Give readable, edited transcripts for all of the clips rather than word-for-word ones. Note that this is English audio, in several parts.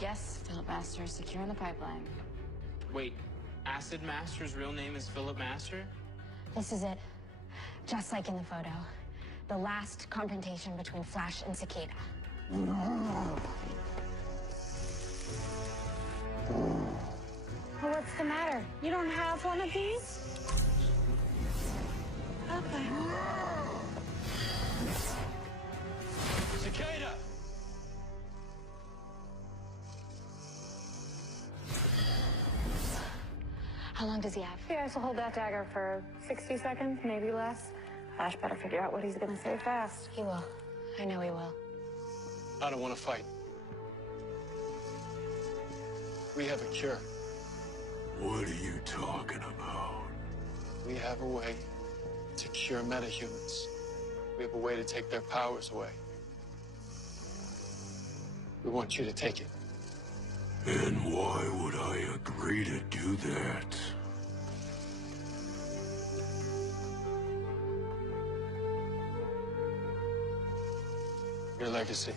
Yes, Philip Master is secure in the pipeline. Wait, Acid Master's real name is Philip Master? This is it. Just like in the photo. The last confrontation between Flash and Cicada. Well, what's the matter? You don't have one of these? Okay. Cicada! How long does he have? He has to hold that dagger for 60 seconds, maybe less. Flash better figure out what he's gonna say fast. He will. I know he will. I don't want to fight. We have a cure. What are you talking about? We have a way to cure metahumans. We have a way to take their powers away. We want you to take it. And why would I agree to do that? Your legacy.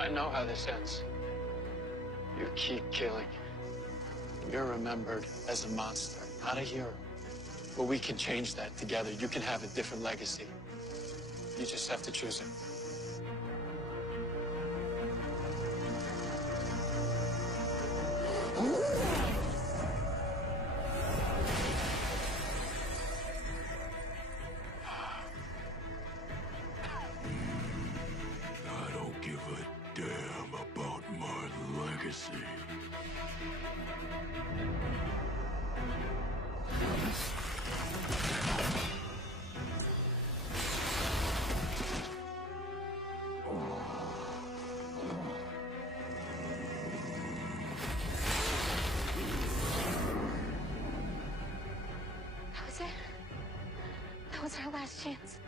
I know how this ends. You keep killing. You're remembered as a monster, not a hero. But we can change that together. You can have a different legacy. You just have to choose it. I don't give a damn about my legacy. That was it. That was our last chance.